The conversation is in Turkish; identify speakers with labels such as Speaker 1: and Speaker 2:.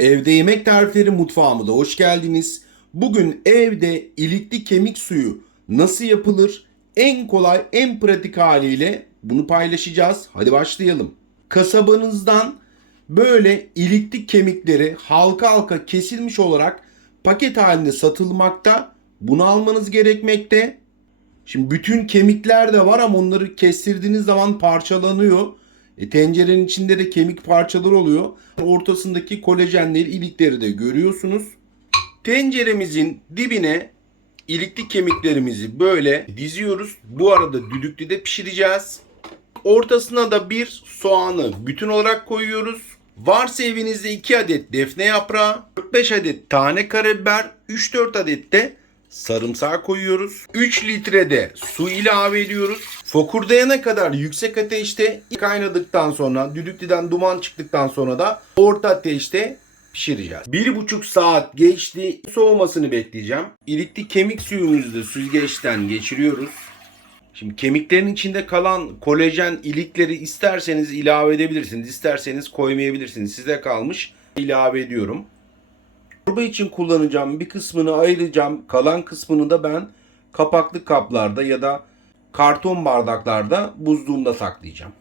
Speaker 1: Evde Yemek Tarifleri mutfağıma da hoş geldiniz. Bugün evde ilikli kemik suyu nasıl yapılır? En kolay, en pratik haliyle bunu paylaşacağız. Hadi başlayalım. Kasabanızdan böyle ilikli kemikleri halka halka kesilmiş olarak paket halinde satılmakta. Bunu almanız gerekmekte. Şimdi bütün kemikler de var ama onları kestirdiğiniz zaman parçalanıyor. E, tencerenin içinde de kemik parçaları oluyor. Ortasındaki kolajenleri, ilikleri de görüyorsunuz. Tenceremizin dibine ilikli kemiklerimizi böyle diziyoruz. Bu arada düdüklüde pişireceğiz. Ortasına da bir soğanı bütün olarak koyuyoruz. Varsa evinizde 2 adet defne yaprağı, 4-5 adet tane karabiber, 3-4 adet de sarımsağı koyuyoruz. 3 litre de su ilave ediyoruz. Fokurdayana kadar yüksek ateşte kaynadıktan sonra düdüklüden duman çıktıktan sonra da orta ateşte pişireceğiz. 1,5 saat geçti. Soğumasını bekleyeceğim. İlikli kemik suyumuzu da süzgeçten geçiriyoruz. Şimdi kemiklerin içinde kalan kolajen ilikleri isterseniz ilave edebilirsiniz. isterseniz koymayabilirsiniz. Size kalmış. İlave ediyorum. Çorba için kullanacağım bir kısmını ayıracağım. Kalan kısmını da ben kapaklı kaplarda ya da karton bardaklarda buzluğumda saklayacağım.